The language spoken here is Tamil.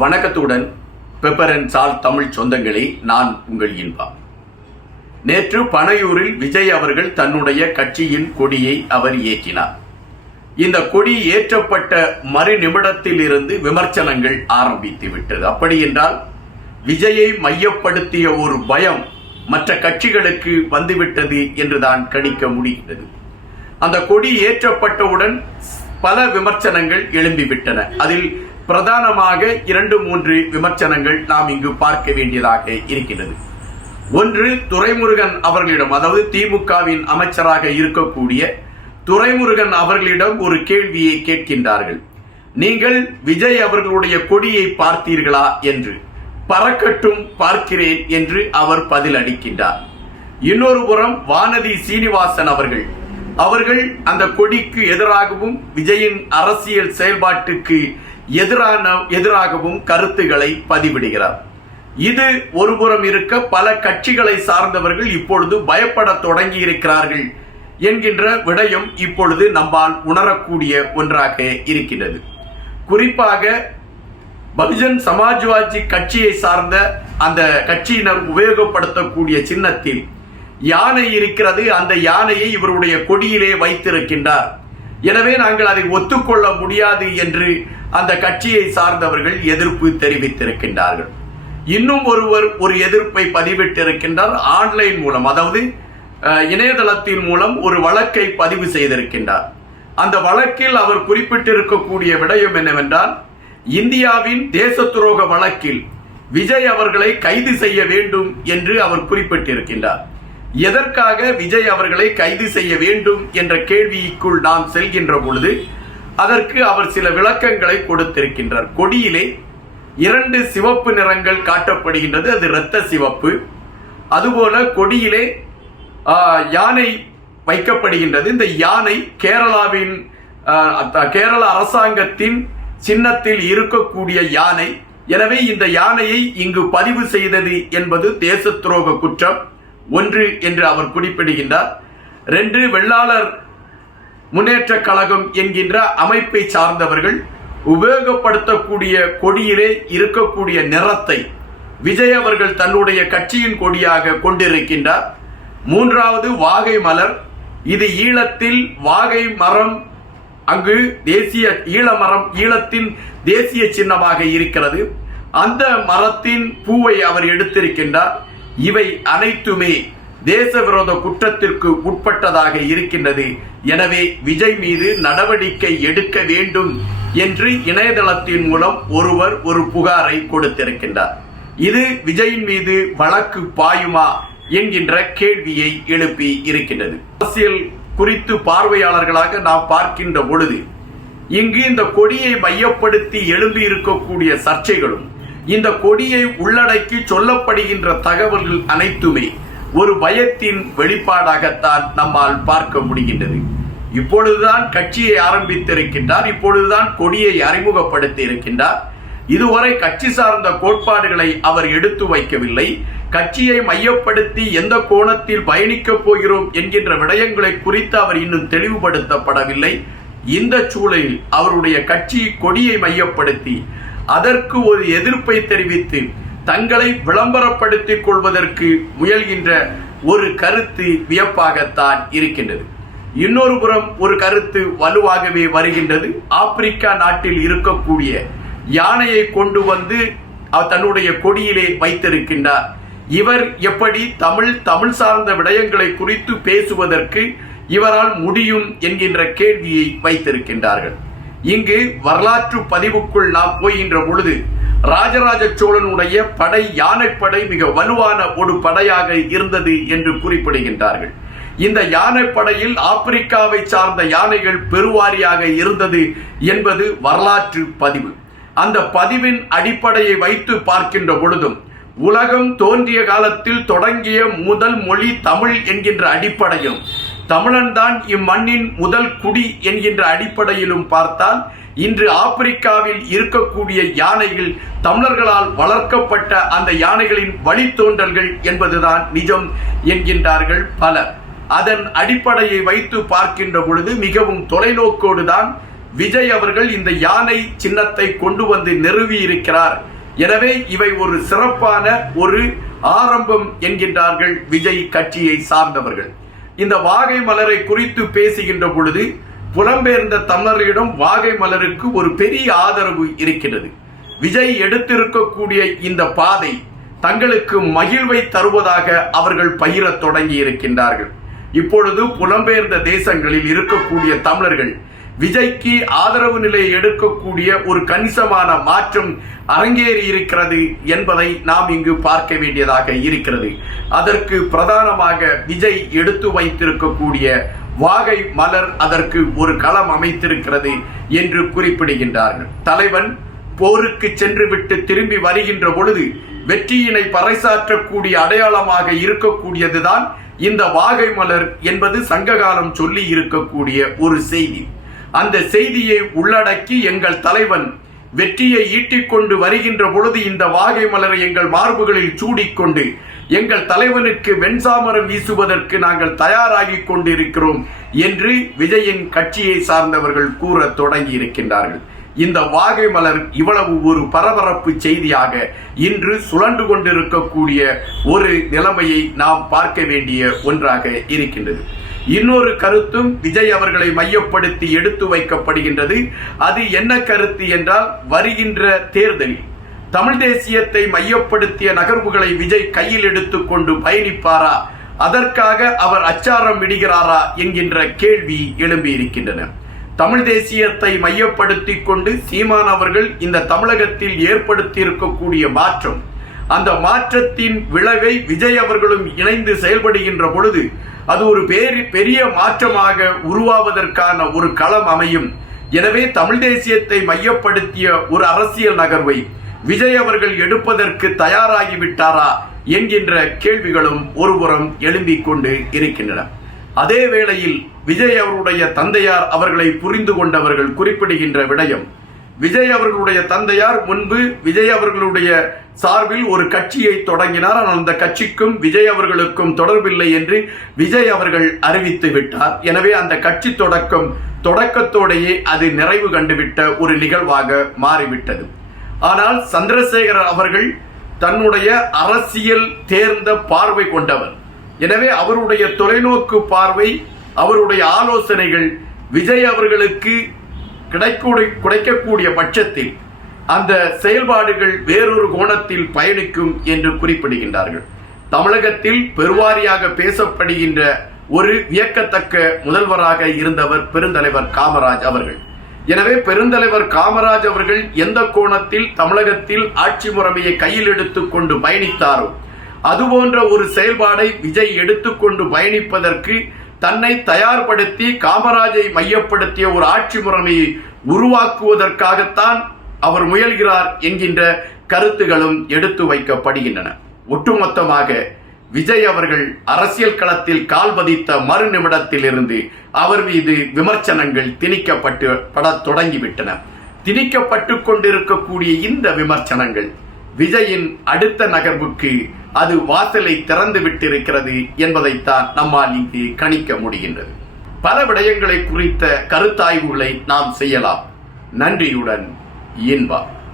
வணக்கத்துடன் பெப்பர் அண்ட் சால் தமிழ் சொந்தங்களே நான் உங்கள் இன்பா. நேற்று பனையூரில் விஜய் அவர்கள் தன்னுடைய கட்சியின் கொடியை அவர் ஏற்றினார். இந்த கொடி ஏற்றப்பட்ட மறு நிமிடத்தில் இருந்து விமர்சனங்கள் ஆரம்பித்து விட்டது. அப்படி என்றால் விஜயை மையப்படுத்திய ஒரு பயம் மற்ற கட்சிகளுக்கு வந்துவிட்டது என்றுதான் கணிக்க முடிகிறது அந்த கொடி ஏற்றப்பட்டவுடன் பல விமர்சனங்கள் எழும்பிவிட்டன அதில் பிரதானமாக இரண்டு மூன்று விமர்சனங்கள் நாம் இங்கு பார்க்க வேண்டியதாக இருக்கிறது ஒன்று துரைமுருகன் அவர்களிடம் அதாவது திமுகவின் அமைச்சராக இருக்கக்கூடிய துரைமுருகன் அவர்களிடம் ஒரு கேள்வியை கேட்கின்றார்கள். நீங்கள் விஜய் அவர்களுடைய கொடியை பார்த்தீர்களா என்று பறக்கட்டும் பார்க்கிறேன் என்று அவர் பதில் அளிக்கின்றார். இன்னொரு புறம் வானதி சீனிவாசன் அவர்கள் அவர்கள் அந்த கொடிக்கு எதிராகவும் விஜயின் அரசியல் செயல்பாட்டுக்கு எதிரான எதிராகவும் கருத்துக்களை பதிவிடுகிறார். இது ஒருபுறம் இருக்க பல கட்சிகளை சார்ந்தவர்கள் இப்பொழுது பயப்பட தொடங்கி இருக்கிறார்கள் என்கின்ற விடயம் இப்பொழுது நம்மால் உணரக்கூடிய ஒன்றாக இருக்கின்றது. குறிப்பாக பகுஜன் சமாஜ்வாதி கட்சியை சார்ந்த அந்த கட்சியினர் உபயோகப்படுத்தக்கூடிய சின்னத்தில் யானை இருக்கிறது அந்த யானையை இவருடைய கொடியிலே வைத்திருக்கின்றார். எனவே நாங்கள் அதை ஒத்துக்கொள்ள முடியாது என்று அந்த கட்சியை சார்ந்தவர்கள் எதிர்ப்பு தெரிவித்திருக்கின்றார்கள். இன்னும் ஒருவர் ஒரு எதிர்ப்பை பதிவிட்டிருக்கின்றார் ஆன்லைன் மூலம் அதாவது இணையதளத்தின் மூலம் ஒரு வழக்கை பதிவு செய்திருக்கின்றார். அந்த வழக்கில் அவர் குறிப்பிட்டிருக்கக்கூடிய விடயம் என்னவென்றால் இந்தியாவின் தேச துரோக வழக்கில் விஜய் அவர்களை கைது செய்ய வேண்டும் என்று அவர் குறிப்பிட்டிருக்கின்றார். எதற்காக விஜய் அவர்களை கைது செய்ய வேண்டும் என்ற கேள்விக்குள் நாம் செல்கின்ற பொழுது அதற்கு அவர் சில விளக்கங்களை கொடுத்திருக்கின்றார். கொடியிலே இரண்டு சிவப்பு நிறங்கள் காட்டப்படுகின்றது. அது இரத்த சிவப்பு. அதுபோல கொடியிலே யானை வைக்கப்படுகின்றது. இந்த யானை கேரளாவின் கேரள அரசாங்கத்தின் சின்னத்தில் இருக்கக்கூடிய யானை. எனவே இந்த யானையை இங்கு பதிவு செய்தது என்பது தேச துரோக குற்றம். ஒன்று என்று அவர் குறிப்பிடுகின்றார். ரெண்டு வெள்ளாளர் முன்னேற்ற கழகம் என்கின்ற அமைப்பை சார்ந்தவர்கள் உபயோகப்படுத்தக்கூடிய கொடியிலே இருக்கக்கூடிய நிறத்தை விஜய் அவர்கள் தன்னுடைய கட்சியின் கொடியாக கொண்டிருக்கின்றார். மூன்றாவது வாகை மலர். இது ஈழத்தில் வாகை மரம் அங்கு தேசிய ஈழ மரம் ஈழத்தின் தேசிய சின்னமாக இருக்கிறது. அந்த மரத்தின் பூவை அவர் எடுத்திருக்கின்றார். இவை அனைத்துமே தேச விரோத குற்றத்திற்கு உட்பட்டதாக இருக்கின்றது. எனவே விஜய் மீது நடவடிக்கை எடுக்க வேண்டும் என்று இணையதளத்தின் மூலம் ஒருவர் ஒரு புகாரை கொடுத்திருக்கின்றார். இது விஜயின் மீது வழக்கு பாயுமா என்கின்ற கேள்வியை எழுப்பி இருக்கின்றது. அரசியல் குறித்து பார்வையாளர்களாக நாம் பார்க்கின்ற பொழுது இங்கு இந்த கொடியை மையப்படுத்தி எழும்பி இருக்கக்கூடிய சர்ச்சைகளும் இந்த கொடியை உள்ளடக்கி சொல்லப்படுகின்ற தகவல்கள் அனைத்துமே ஒரு பயத்தின் வெளிப்பாடாகத்தான் நம்மால் பார்க்க முடிகின்றது. இப்பொழுதுதான் கட்சியை ஆரம்பித்திருக்கின்றார் இப்பொழுதுதான் கொடியை அறிமுகப்படுத்தி இருக்கின்றார் இதுவரை கட்சி சார்ந்த கோட்பாடுகளை அவர் எடுத்து வைக்கவில்லை. கட்சியை மையப்படுத்தி எந்த கோணத்தில் பயணிக்கப் போகிறோம் என்கின்ற விடயங்களை குறித்து அவர் இன்னும் தெளிவுபடுத்தப்படவில்லை. இந்த சூழலில் அவருடைய கட்சி கொடியை மையப்படுத்தி அதற்கு ஒரு எதிர்ப்பை தெரிவித்து தங்களை விளம்பரப்படுத்திக் கொள்வதற்கு முயல்கின்ற ஒரு கருத்து வியப்பாகத்தான் இருக்கின்றது. இன்னொரு புறம் ஒரு கருத்து வலுவாகவே வருகின்றது. ஆப்பிரிக்கா நாட்டில் இருக்கக்கூடிய யானையை கொண்டு வந்து தன்னுடைய கொடியிலே வைத்திருக்கின்றார். இவர் எப்படி தமிழ் தமிழ் சார்ந்த விடயங்களை குறித்து பேசுவதற்கு இவரால் முடியும் என்கின்ற கேள்வியை வைத்திருக்கின்றார்கள். இங்கு வரலாற்று பதிவுக்குள் நாம் போகின்ற பொழுது ராஜராஜ சோழனுடைய படை யானைப்படை மிக வலுவான ஒரு படையாக இருந்தது என்று குறிப்பிடுகின்றார்கள். இந்த யானைப்படையில் ஆப்பிரிக்காவை சார்ந்த யானைகள் பெருவாரியாக இருந்தது என்பது வரலாற்று பதிவு. அந்த பதிவின் அடிப்படையை வைத்து பார்க்கின்ற பொழுதும் உலகம் தோன்றிய காலத்தில் தொடங்கிய முதல் மொழி தமிழ் என்கின்ற அடிப்படையும் தமிழன்தான் இம்மண்ணின் முதல் குடி என்கின்ற அடிப்படையிலும் பார்த்தால் இன்று ஆப்பிரிக்காவில் இருக்கக்கூடிய யானைகள் தமிழர்களால் வளர்க்கப்பட்ட அந்த யானைகளின் வழித்தோன்றல்கள் என்பதுதான் நிஜம் என்கின்றார்கள் பலர். அதன் அடிப்படையை வைத்து பார்க்கின்ற பொழுது மிகவும் தொலைநோக்கோடு தான் விஜய் அவர்கள் இந்த யானை சின்னத்தை கொண்டு வந்து நிறுவி இருக்கிறார். எனவே இவை ஒரு சிறப்பான ஒரு ஆரம்பம் என்கின்றார்கள் விஜய் கட்சியை சார்ந்தவர்கள். இந்த வாகை மலரை குறித்து பேசுகின்ற பொழுது புலம்பெயர்ந்த தமிழர்களிடம் வாகை மலருக்கு ஒரு பெரிய ஆதரவு இருக்கிறது. விஜய் எடுத்திருக்கக்கூடிய இந்த பாதை தங்களுக்கு மகிழ்வை தருவதாக அவர்கள் பகிரத் தொடங்கி இருக்கின்றார்கள். இப்பொழுது புலம்பெயர்ந்த தேசங்களில் இருக்கக்கூடிய தமிழர்கள் விஜய்க்கு ஆதரவு நிலையை எடுக்கக்கூடிய ஒரு கணிசமான மாற்றம் அரங்கேறி இருக்கிறது என்பதை நாம் இங்கு பார்க்க வேண்டியதாக இருக்கிறது. அதற்கு பிரதானமாக விஜய் எடுத்து வைத்திருக்கக்கூடிய வாகை மலர் அதற்கு ஒரு களம் அமைத்திருக்கிறது என்று குறிப்பிடுகின்றார்கள். தலைவன் போருக்கு சென்றுவிட்டு திரும்பி வருகின்ற பொழுது வெற்றியினை பறைசாற்றக்கூடிய அடையாளமாக இருக்கக்கூடியதுதான் இந்த வாகை மலர் என்பது சங்ககாலம் சொல்லி இருக்கக்கூடிய ஒரு செய்தி. அந்த செய்தியை உள்ளடக்கி எங்கள் தலைவன் வெற்றியை ஈட்டிக்கொண்டு வருகின்ற பொழுது இந்த வாகை மலரை எங்கள் மார்புகளில் சூடிக்கொண்டு எங்கள் தலைவனுக்கு வெண்சாமரம் வீசுவதற்கு நாங்கள் தயாராகி கொண்டிருக்கிறோம் என்று விஜயின் கட்சியை சார்ந்தவர்கள் கூற தொடங்கி இருக்கின்றார்கள் இந்த வாகை மலர் இவ்வளவு ஒரு பரபரப்பு செய்தியாக இன்று சுழன்று கொண்டிருக்கக்கூடிய ஒரு நிலைமையை நாம் பார்க்க வேண்டிய ஒன்றாக இருக்கின்றது. இன்னொரு கருத்தும் விஜய் அவர்களை மையப்படுத்தி எடுத்து வைக்கப்படுகின்றது. அது என்ன கருத்து என்றால் வருகின்ற தேர்தலில் தமிழ் தேசியத்தை மையப்படுத்திய நகர்வுகளை விஜய் கையில் எடுத்துக்கொண்டு பயணிப்பாரா? அதற்காக அவர் அச்சாரம் விடுகிறாரா? என்கின்ற கேள்வி எழும்பி இருக்கின்றன தமிழ் தேசியத்தை மையப்படுத்தி கொண்டு சீமான் அவர்கள் இந்த தமிழகத்தில் ஏற்படுத்தி இருக்கக்கூடிய மாற்றம் அந்த மாற்றத்தின் விளைவை விஜய் அவர்களும் இணைந்து செயல்படுகின்ற பொழுது அது ஒரு பெரிய மாற்றமாக உருவாவதற்கான ஒரு களம் அமையும். எனவே தமிழ் தேசியத்தை மையப்படுத்திய ஒரு அரசியல் நகர்வை விஜய் அவர்கள் எடுப்பதற்கு தயாராகிவிட்டாரா என்கின்ற கேள்விகளும் ஒருபுறம் எழும்பிக் கொண்டு இருக்கின்றன. அதே வேளையில் விஜய் அவருடைய தந்தையார் அவர்களை புரிந்து கொண்டவர்கள் குறிப்பிடுகின்ற விடயம் விஜய் அவர்களுடைய தந்தையார் முன்பு விஜய் அவர்களுடைய சார்பில் ஒரு கட்சியை தொடங்கினார். ஆனால் அந்த கட்சிக்கும் விஜய் அவர்களுக்கும் தொடர்பில்லை என்று விஜய் அவர்கள் அறிவித்து விட்டார். எனவே அந்த கட்சி தொடக்கம் தொடக்கத்தோடையே அது நிறைவு கண்டுவிட்ட ஒரு நிகழ்வாக மாறிவிட்டது. ஆனால் சந்திரசேகர் அவர்கள் தன்னுடைய அரசியல் தேர்ந்த பார்வை கொண்டவர். எனவே அவருடைய தொலைநோக்கு பார்வை அவருடைய ஆலோசனைகள் விஜய் அவர்களுக்கு கிடைக்கூடி கிடைக்கக்கூடிய பட்சத்தில் அந்த செயல்பாடுகள் வேறொரு கோணத்தில் பயணிக்கும் என்று குறிப்பிடுகின்றார்கள். தமிழகத்தில் பெருவாரியாக பேசப்படுகின்ற ஒரு வியக்கத்தக்க முதல்வராக இருந்தவர் பெருந்தலைவர் காமராஜ் அவர்கள். எனவே பெருந்தலைவர் காமராஜ் அவர்கள் எந்த கோணத்தில் தமிழகத்தில் ஆட்சி முறைமையை கையில் எடுத்துக்கொண்டு பயணித்தாரோ அதுபோன்ற ஒரு செயல்பாடை விஜய் எடுத்துக்கொண்டு பயணிப்பதற்கு தன்னை தயார்படுத்தி காமராஜை மையப்படுத்திய ஒரு ஆட்சி முறைமையை உருவாக்குவதற்காகத்தான் அவர் முயல்கிறார் என்கின்ற கருத்துகளும் எடுத்து வைக்கப்படுகின்றன. ஒட்டுமொத்தமாக விஜய் அவர்கள் அரசியல் களத்தில் கால் பதித்த மறு இருந்து அவர் மீது விமர்சனங்கள் திணிக்கப்பட்டு பட தொடங்கிவிட்டன. திணிக்கப்பட்டு கொண்டிருக்கக்கூடிய இந்த விமர்சனங்கள் விஜயின் அடுத்த நகர்வுக்கு அது வாசலை திறந்து விட்டிருக்கிறது என்பதைத்தான் நம்மால் இங்கு கணிக்க முடிகின்றது. பல விடயங்களை குறித்த கருத்தாய்வுகளை நாம் செய்யலாம். நன்றியுடன் இன்பா